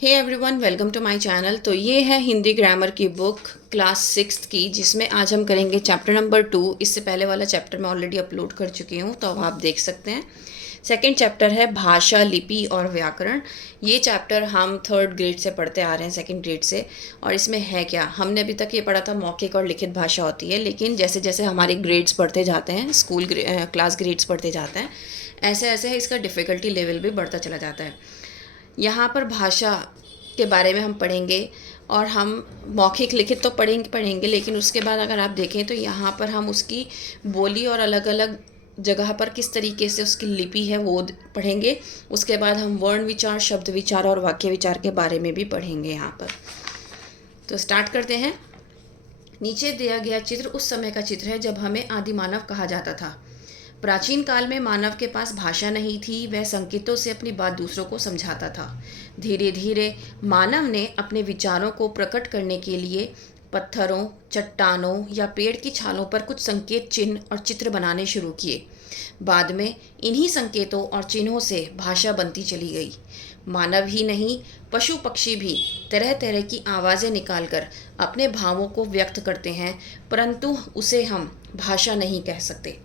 Hey everyone, welcome to my channel. तो ये है हिंदी ग्रामर की बुक क्लास 6 की, जिसमें आज हम करेंगे चैप्टर नंबर 2। इससे पहले वाला चैप्टर मैं ऑलरेडी अपलोड कर चुकी हूँ, तो अब आप देख सकते हैं। सेकंड चैप्टर है भाषा, लिपि और व्याकरण। ये चैप्टर हम 3rd ग्रेड से पढ़ते आ रहे हैं, 2nd ग्रेड से। और इसमें है क्या, हमने अभी तक ये पढ़ा था मौखिक और लिखित भाषा होती है, लेकिन जैसे जैसे हमारे ग्रेड्स बढ़ते जाते हैं, क्लास ग्रेड्स बढ़ते जाते हैं, ऐसे ऐसे इसका डिफ़िकल्टी लेवल भी बढ़ता चला जाता है। यहाँ पर भाषा के बारे में हम पढ़ेंगे, और हम मौखिक लिखित तो पढ़ेंगे, लेकिन उसके बाद अगर आप देखें तो यहाँ पर हम उसकी बोली और अलग अलग जगह पर किस तरीके से उसकी लिपि है वो पढ़ेंगे। उसके बाद हम वर्ण विचार, शब्द विचार और वाक्य विचार के बारे में भी पढ़ेंगे यहाँ पर। तो स्टार्ट करते हैं। नीचे दिया गया चित्र उस समय का चित्र है जब हमें आदि मानव कहा जाता था। प्राचीन काल में मानव के पास भाषा नहीं थी, वह संकेतों से अपनी बात दूसरों को समझाता था। धीरे धीरे मानव ने अपने विचारों को प्रकट करने के लिए पत्थरों, चट्टानों या पेड़ की छालों पर कुछ संकेत, चिन्ह और चित्र बनाने शुरू किए। बाद में इन्हीं संकेतों और चिन्हों से भाषा बनती चली गई। मानव ही नहीं, पशु पक्षी भी तरह तरह की आवाज़ें निकालकर अपने भावों को व्यक्त करते हैं, परंतु उसे हम भाषा नहीं कह सकते।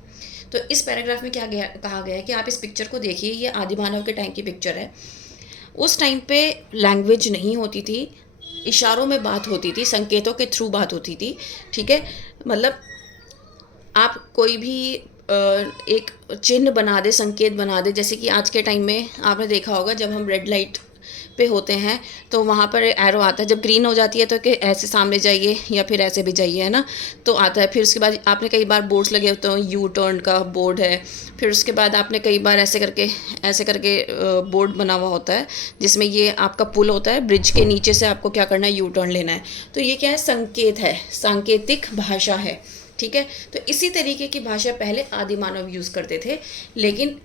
तो इस पैराग्राफ में क्या कहा गया है कि आप इस पिक्चर को देखिए। ये आदि मानव के टाइम की पिक्चर है। उस टाइम पे लैंग्वेज नहीं होती थी, इशारों में बात होती थी, संकेतों के थ्रू बात होती थी। ठीक है, मतलब आप कोई भी एक चिन्ह बना दे, संकेत बना दे। जैसे कि आज के टाइम में आपने देखा होगा, जब हम रेड लाइट पे होते हैं तो वहाँ पर एरो आता है। जब ग्रीन हो जाती है तो कि ऐसे सामने जाइए या फिर ऐसे भी जाइए, है ना, तो आता है। फिर उसके बाद आपने कई बार बोर्ड्स लगे होते हैं, यू टर्न का बोर्ड है। फिर उसके बाद आपने कई बार ऐसे करके बोर्ड बना हुआ होता है, जिसमें ये आपका पुल होता है, ब्रिज के नीचे से आपको क्या करना है, यू टर्न लेना है। तो ये क्या है, संकेत है, सांकेतिक भाषा है। ठीक है, तो इसी तरीके की भाषा पहले आदि मानव यूज़ करते थे। लेकिन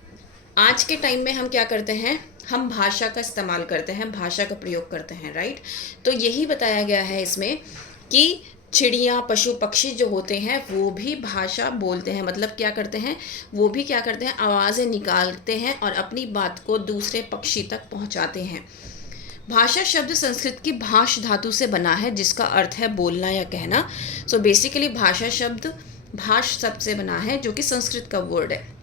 आज के टाइम में हम क्या करते हैं, हम भाषा का इस्तेमाल करते हैं, भाषा का प्रयोग करते हैं, राइट। तो यही बताया गया है इसमें कि चिड़िया, पशु पक्षी जो होते हैं वो भी भाषा बोलते हैं। मतलब क्या करते हैं, वो भी क्या करते हैं, आवाज़ें निकालते हैं और अपनी बात को दूसरे पक्षी तक पहुंचाते हैं। भाषा शब्द संस्कृत की भाष धातु से बना है, जिसका अर्थ है बोलना या कहना। सो बेसिकली भाषा शब्द भाष शब्द से बना है, जो कि संस्कृत का वर्ड है।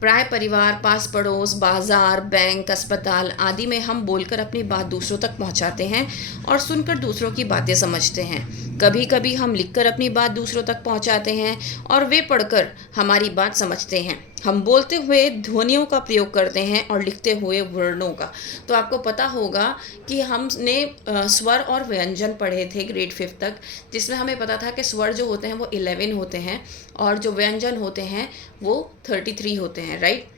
प्राय परिवार, पास पड़ोस, बाजार, बैंक, अस्पताल आदि में हम बोलकर अपनी बात दूसरों तक पहुंचाते हैं और सुनकर दूसरों की बातें समझते हैं। कभी कभी हम लिखकर अपनी बात दूसरों तक पहुंचाते हैं और वे पढ़कर हमारी बात समझते हैं। हम बोलते हुए ध्वनियों का प्रयोग करते हैं और लिखते हुए वर्णों का। तो आपको पता होगा कि हमने स्वर और व्यंजन पढ़े थे ग्रेड 5 तक, जिसमें हमें पता था कि स्वर जो होते हैं वो 11 होते हैं और जो व्यंजन होते हैं वो 33 होते हैं, राइट।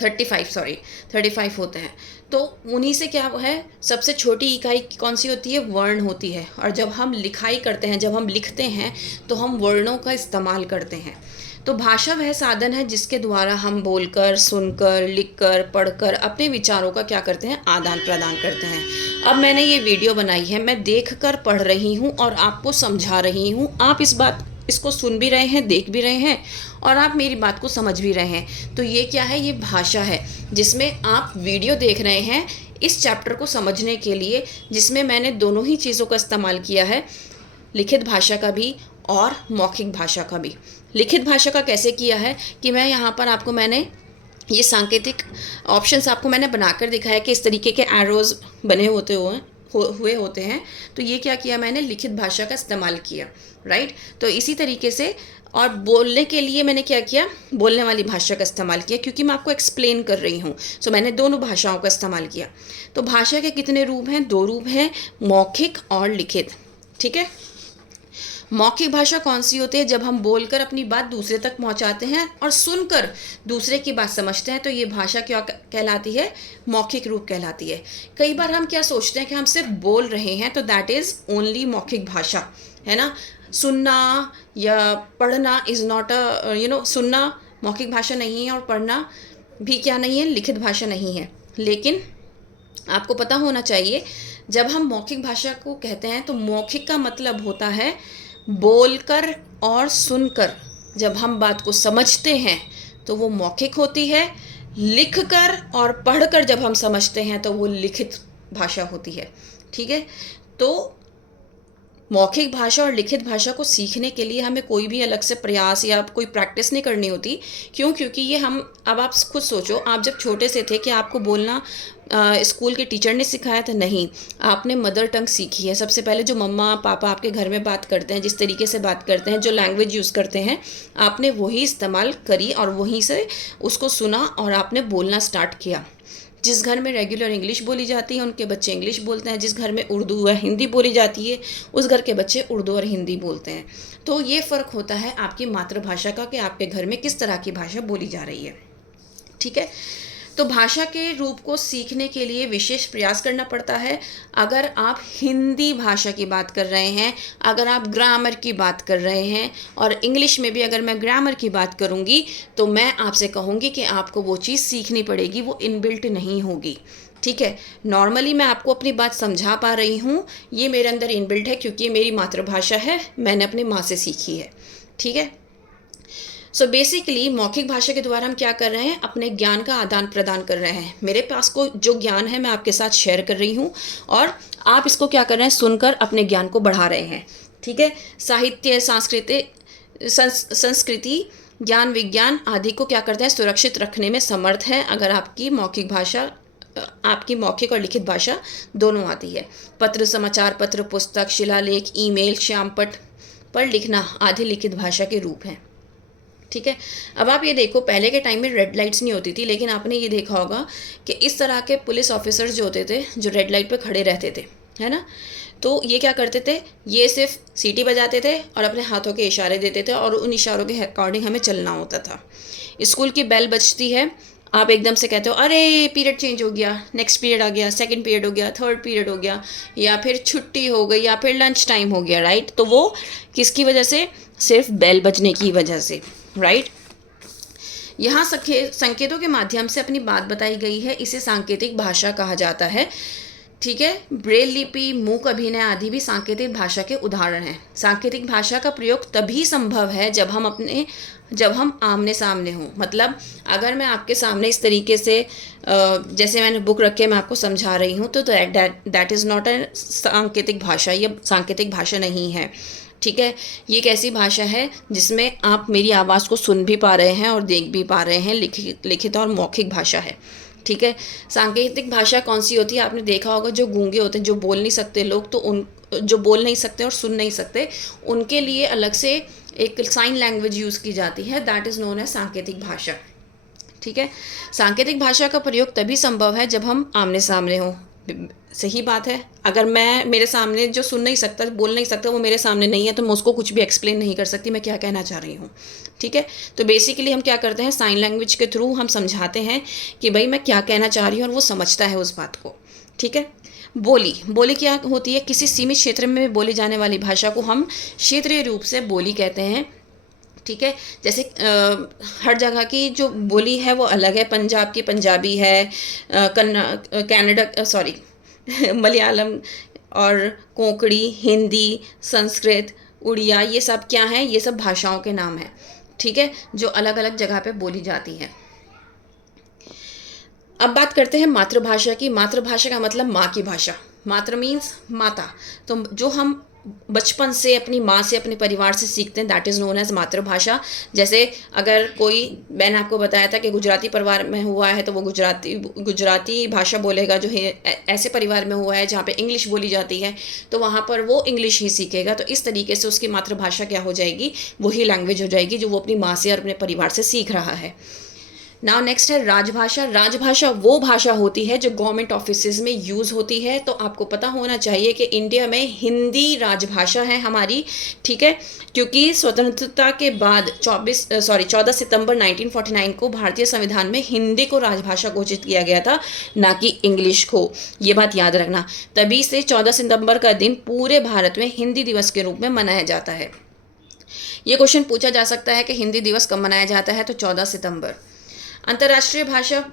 35 होते हैं। तो उन्हीं से क्या है, सबसे छोटी इकाई कौन सी होती है, वर्ण होती है। और जब हम लिखाई करते हैं, जब हम लिखते हैं, तो हम वर्णों का इस्तेमाल करते हैं। तो भाषा वह साधन है जिसके द्वारा हम बोलकर, सुनकर, लिखकर, पढ़कर अपने विचारों का क्या करते हैं, आदान प्रदान करते हैं। अब मैंने ये वीडियो बनाई है, मैं देखकर पढ़ रही हूँ और आपको समझा रही हूँ। आप इसको सुन भी रहे हैं, देख भी रहे हैं और आप मेरी बात को समझ भी रहे हैं। तो ये क्या है, ये भाषा है, जिसमें आप वीडियो देख रहे हैं इस चैप्टर को समझने के लिए, जिसमें मैंने दोनों ही चीज़ों का इस्तेमाल किया है, लिखित भाषा का भी और मौखिक भाषा का भी। लिखित भाषा का कैसे किया है कि मैं यहाँ पर आपको मैंने ये सांकेतिक ऑप्शंस आपको मैंने बनाकर दिखाया कि इस तरीके के एरोज बने हुए होते हैं। तो ये क्या किया, मैंने लिखित भाषा का इस्तेमाल किया, राइट। तो इसी तरीके से, और बोलने के लिए मैंने क्या किया, बोलने वाली भाषा का इस्तेमाल किया, क्योंकि मैं आपको एक्सप्लेन कर रही हूँ। सो मैंने दोनों भाषाओं का इस्तेमाल किया। तो भाषा के कितने रूप हैं, 2 रूप हैं, मौखिक और लिखित। ठीक है, मौखिक भाषा कौन सी होती है, जब हम बोलकर अपनी बात दूसरे तक पहुंचाते हैं और सुनकर दूसरे की बात समझते हैं, तो ये भाषा क्या कहलाती है, मौखिक रूप कहलाती है। कई बार हम क्या सोचते हैं कि हम सिर्फ बोल रहे हैं, तो दैट इज़ ओनली मौखिक भाषा, है ना। सुनना या पढ़ना इज़ नॉट सुनना मौखिक भाषा नहीं है और पढ़ना भी क्या नहीं है, लिखित भाषा नहीं है। लेकिन आपको पता होना चाहिए, जब हम मौखिक भाषा को कहते हैं तो मौखिक का मतलब होता है बोलकर और सुनकर जब हम बात को समझते हैं तो वो मौखिक होती है। लिखकर और पढ़कर जब हम समझते हैं तो वो लिखित भाषा होती है। ठीक है, तो मौखिक भाषा और लिखित भाषा को सीखने के लिए हमें कोई भी अलग से प्रयास या कोई प्रैक्टिस नहीं करनी होती। क्यों? क्योंकि ये हम, अब आप खुद सोचो, आप जब छोटे से थे कि आपको बोलना स्कूल के टीचर ने सिखाया था? नहीं, आपने मदर टंग सीखी है। सबसे पहले जो मम्मा पापा आपके घर में बात करते हैं, जिस तरीके से बात करते हैं, जो लैंग्वेज यूज़ करते हैं, आपने वही इस्तेमाल करी और वहीं से उसको सुना और आपने बोलना स्टार्ट किया। जिस घर में रेगुलर इंग्लिश बोली जाती है उनके बच्चे इंग्लिश बोलते हैं, जिस घर में उर्दू या हिंदी बोली जाती है उस घर के बच्चे उर्दू और हिंदी बोलते हैं। तो ये फ़र्क होता है आपकी मातृभाषा का कि आपके घर में किस तरह की भाषा बोली जा रही है। ठीक है, तो भाषा के रूप को सीखने के लिए विशेष प्रयास करना पड़ता है। अगर आप हिंदी भाषा की बात कर रहे हैं, अगर आप ग्रामर की बात कर रहे हैं, और इंग्लिश में भी अगर मैं ग्रामर की बात करूंगी तो मैं आपसे कहूंगी कि आपको वो चीज़ सीखनी पड़ेगी, वो इनबिल्ट नहीं होगी। ठीक है, नॉर्मली मैं आपको अपनी बात समझा पा रही हूँ, ये मेरे अंदर इनबिल्ट है क्योंकि ये मेरी मातृभाषा है, मैंने अपनी माँ से सीखी है। ठीक है, सो बेसिकली मौखिक भाषा के द्वारा हम क्या कर रहे हैं? अपने ज्ञान का आदान प्रदान कर रहे हैं। मेरे पास को जो ज्ञान है मैं आपके साथ शेयर कर रही हूँ और आप इसको क्या कर रहे हैं? सुनकर अपने ज्ञान को बढ़ा रहे हैं। ठीक है, साहित्य, संस्कृति, ज्ञान, विज्ञान आदि को क्या करते हैं? सुरक्षित रखने में समर्थ है अगर आपकी मौखिक भाषा, आपकी मौखिक और लिखित भाषा दोनों आती है। पत्र, समाचार पत्र, पुस्तक, शिलालेख, ईमेल, श्यामपट पर लिखना आदि लिखित भाषा के रूप हैं। ठीक है, अब आप ये देखो, पहले के टाइम में रेड लाइट्स नहीं होती थी, लेकिन आपने ये देखा होगा कि इस तरह के पुलिस ऑफिसर्स जो होते थे, जो रेड लाइट पे खड़े रहते थे, है ना, तो ये क्या करते थे? ये सिर्फ सीटी बजाते थे और अपने हाथों के इशारे देते थे और उन इशारों के अकॉर्डिंग हमें चलना होता था। स्कूल की बेल बजती है, आप एकदम से कहते हो अरे पीरियड चेंज हो गया, नेक्स्ट पीरियड आ गया, सेकंड पीरियड हो गया, थर्ड पीरियड हो गया, या फिर छुट्टी हो गई, या फिर लंच टाइम हो गया, राइट? तो वो किसकी वजह से? सिर्फ बेल बजने की वजह से, राइट? यहाँ संकेतों के माध्यम से अपनी बात बताई गई है, इसे सांकेतिक भाषा कहा जाता है। ठीक है, ब्रेल लिपि, मूक अभिनय आदि भी सांकेतिक भाषा के उदाहरण हैं। सांकेतिक भाषा का प्रयोग तभी संभव है जब हम आमने सामने हों। मतलब अगर मैं आपके सामने इस तरीके से जैसे मैंने बुक रख के मैं आपको समझा रही हूँ, तो दैट इज़ नॉट अ सांकेतिक भाषा, ये सांकेतिक भाषा नहीं है। ठीक है, ये एक ऐसी भाषा है जिसमें आप मेरी आवाज़ को सुन भी पा रहे हैं और देख भी पा रहे हैं, लिखित और मौखिक भाषा है। ठीक है, सांकेतिक भाषा कौन सी होती है? आपने देखा होगा जो गूंगे होते हैं, जो बोल नहीं सकते लोग, तो उन जो बोल नहीं सकते और सुन नहीं सकते, उनके लिए अलग से एक साइन लैंग्वेज यूज़ की जाती है, दैट इज़ नोन एज सांकेतिक भाषा। ठीक है, सांकेतिक भाषा का प्रयोग तभी संभव है जब हम आमने सामने हों। सही बात है, अगर मेरे सामने जो सुन नहीं सकता, बोल नहीं सकता, वो मेरे सामने नहीं है, तो मैं उसको कुछ भी एक्सप्लेन नहीं कर सकती मैं क्या कहना चाह रही हूँ। ठीक है, तो बेसिकली हम क्या करते हैं? साइन लैंग्वेज के थ्रू हम समझाते हैं कि भाई मैं क्या कहना चाह रही हूँ, और वो समझता है उस बात को। ठीक है, बोली क्या होती है? किसी सीमित क्षेत्र में बोली जाने वाली भाषा को हम क्षेत्रीय रूप से बोली कहते हैं। ठीक है, जैसे हर जगह की जो बोली है वो अलग है। पंजाब की पंजाबी है, मलयालम और कोंकणी, हिंदी, संस्कृत, उड़िया, ये सब क्या है? ये सब भाषाओं के नाम हैं। ठीक है, जो अलग अलग जगह पे बोली जाती हैं। अब बात करते हैं मातृभाषा की। मातृभाषा का मतलब माँ की भाषा। मातृ मीन्स माता। तो जो हम बचपन से अपनी माँ से, अपने परिवार से सीखते हैं, दैट इज़ नोन एज मातृभाषा। जैसे अगर कोई, मैंने आपको बताया था कि गुजराती परिवार में हुआ है तो वो गुजराती भाषा बोलेगा। जो है ऐसे परिवार में हुआ है जहाँ पे इंग्लिश बोली जाती है, तो वहाँ पर वो इंग्लिश ही सीखेगा। तो इस तरीके से उसकी मातृभाषा क्या हो जाएगी? वही लैंग्वेज हो जाएगी जो वो अपनी माँ से और अपने परिवार से सीख रहा है। नाउ नेक्स्ट है राजभाषा। राजभाषा वो भाषा होती है जो गवर्नमेंट ऑफिसेज में यूज़ होती है। तो आपको पता होना चाहिए कि इंडिया में हिंदी राजभाषा है हमारी। ठीक है, क्योंकि स्वतंत्रता के बाद 14 सितंबर 1949 को भारतीय संविधान में हिंदी को राजभाषा घोषित किया गया था, ना कि इंग्लिश को। ये बात याद रखना। तभी से 14 सितंबर का दिन पूरे भारत में हिंदी दिवस के रूप में मनाया जाता है। ये क्वेश्चन पूछा जा सकता है कि हिंदी दिवस कब मनाया जाता है? तो 14 सितंबर। अंतर्राष्ट्रीय भाषा,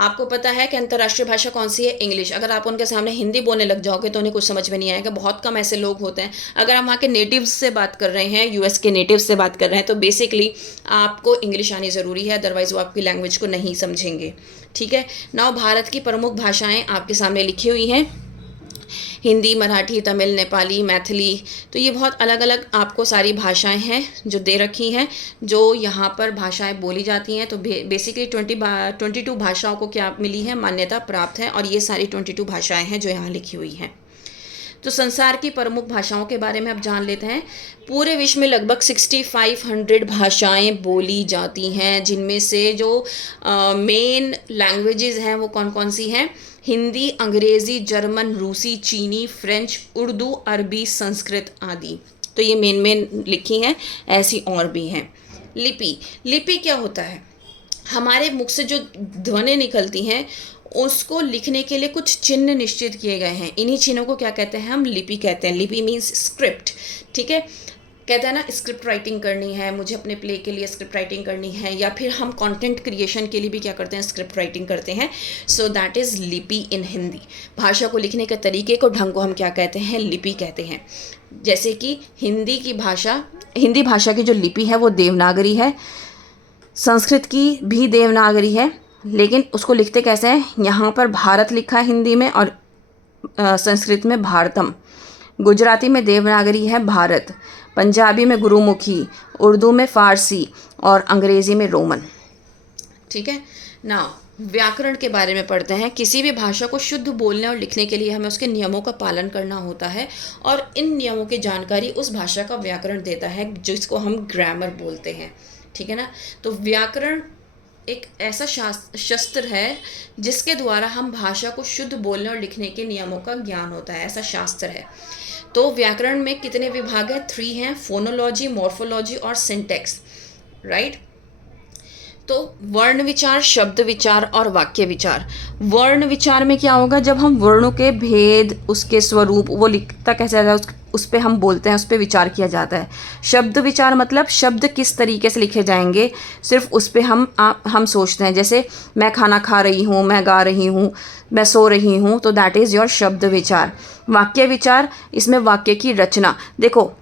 आपको पता है कि अंतर्राष्ट्रीय भाषा कौन सी है? इंग्लिश। अगर आप उनके सामने हिंदी बोलने लग जाओगे तो उन्हें कुछ समझ में नहीं आएगा। बहुत कम ऐसे लोग होते हैं। अगर हम वहाँ के नेटिव्स से बात कर रहे हैं, यूएस के नेटिव्स से बात कर रहे हैं, तो बेसिकली आपको इंग्लिश आनी ज़रूरी है, अदरवाइज़ वो आपकी लैंग्वेज को नहीं समझेंगे। ठीक है, नाउ भारत की प्रमुख भाषाएँ आपके सामने लिखी हुई हैं। हिंदी, मराठी, तमिल, नेपाली, मैथिली। तो ये बहुत अलग अलग आपको सारी भाषाएं हैं जो दे रखी हैं, जो यहाँ पर भाषाएं बोली जाती हैं। तो बेसिकली 22 भाषाओं को क्या मिली है, मान्यता प्राप्त है, और ये सारी 22 भाषाएं हैं जो यहाँ लिखी हुई हैं। तो संसार की प्रमुख भाषाओं के बारे में अब जान लेते हैं। पूरे विश्व में लगभग 6500 भाषाएं बोली जाती हैं, जिनमें से जो मेन लैंग्वेजेस हैं वो कौन कौन सी हैं? हिंदी, अंग्रेज़ी, जर्मन, रूसी, चीनी, फ्रेंच, उर्दू, अरबी, संस्कृत आदि। तो ये मेन लिखी हैं, ऐसी और भी हैं। लिपि क्या होता है? हमारे मुख से जो ध्वनि निकलती हैं उसको लिखने के लिए कुछ चिन्ह निश्चित किए गए हैं। इन्हीं चिन्हों को क्या कहते हैं? हम लिपि कहते हैं। लिपि मीन्स स्क्रिप्ट, ठीक है। कहते हैं ना, स्क्रिप्ट राइटिंग करनी है, मुझे अपने प्ले के लिए स्क्रिप्ट राइटिंग करनी है, या फिर हम कंटेंट क्रिएशन के लिए भी क्या करते हैं? स्क्रिप्ट राइटिंग करते हैं। सो दैट इज़ लिपि इन हिंदी। भाषा को लिखने के तरीके को, ढंग को हम क्या कहते हैं? लिपि कहते हैं। जैसे कि हिंदी भाषा की जो लिपि है वो देवनागरी है। संस्कृत की भी देवनागरी है, लेकिन उसको लिखते कैसे हैं? यहाँ पर भारत लिखा है हिंदी में, और संस्कृत में भारतम। गुजराती में देवनागरी है भारत, पंजाबी में गुरुमुखी, उर्दू में फ़ारसी, और अंग्रेज़ी में रोमन। ठीक है ना। व्याकरण के बारे में पढ़ते हैं। किसी भी भाषा को शुद्ध बोलने और लिखने के लिए हमें उसके नियमों का पालन करना होता है, और इन नियमों की जानकारी उस भाषा का व्याकरण देता है, जिसको हम ग्रामर बोलते हैं। ठीक है ना। तो व्याकरण एक ऐसा शस्त्र है जिसके द्वारा हम भाषा को शुद्ध बोलने और लिखने के नियमों का ज्ञान होता है, ऐसा शास्त्र है। तो व्याकरण में कितने विभाग हैं? 3 हैं, फोनोलॉजी, मॉर्फोलॉजी और सिंटैक्स, राइट। तो वर्ण विचार, शब्द विचार और वाक्य विचार। वर्ण विचार में क्या होगा? जब हम वर्णों के भेद, उसके स्वरूप, वो लिखता कैसे है, उस पर हम बोलते हैं, उस पर विचार किया जाता है। शब्द विचार मतलब शब्द किस तरीके से लिखे जाएंगे, सिर्फ उस पर हम सोचते हैं। जैसे मैं खाना खा रही हूँ, मैं गा रही हूँ, मैं सो रही हूँ, तो दैट इज़ योर शब्द विचार। वाक्य विचार, इसमें वाक्य की रचना। देखो,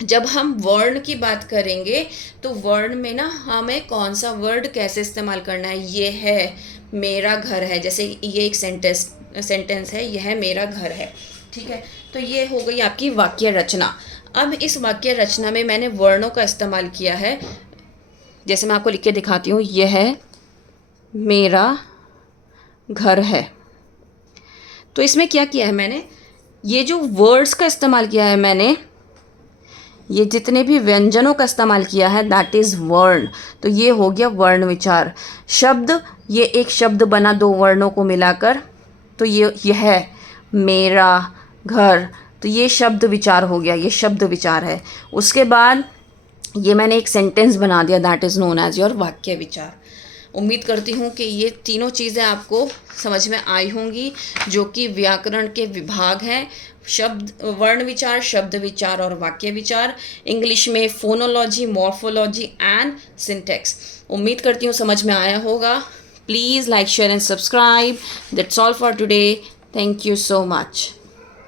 जब हम वर्ण की बात करेंगे तो वर्ण में ना हमें कौन सा वर्ड कैसे इस्तेमाल करना है। ये है मेरा घर है, जैसे ये एक सेंटेंस है, यह मेरा घर है, ठीक है। तो ये हो गई आपकी वाक्य रचना। अब इस वाक्य रचना में मैंने वर्णों का इस्तेमाल किया है। जैसे मैं आपको लिख के दिखाती हूँ, यह मेरा घर है। तो इसमें क्या किया है मैंने? ये जो वर्ड्स का इस्तेमाल किया है मैंने, ये जितने भी व्यंजनों का इस्तेमाल किया है, दैट इज़ वर्ण। तो ये हो गया वर्ण विचार। शब्द, ये एक शब्द बना 2 वर्णों को मिलाकर, तो यह मेरा घर, तो ये शब्द विचार हो गया, ये शब्द विचार है। उसके बाद ये मैंने एक सेंटेंस बना दिया, that is known as your वाक्य विचार। उम्मीद करती हूँ कि ये तीनों चीज़ें आपको समझ में आई होंगी, जो कि व्याकरण के विभाग हैं। वर्ण विचार, शब्द विचार और वाक्य विचार। इंग्लिश में फोनोलॉजी, मॉर्फोलॉजी एंड सिंटैक्स। उम्मीद करती हूँ समझ में आया होगा। Please like, share and subscribe. That's all for today. Thank you so much.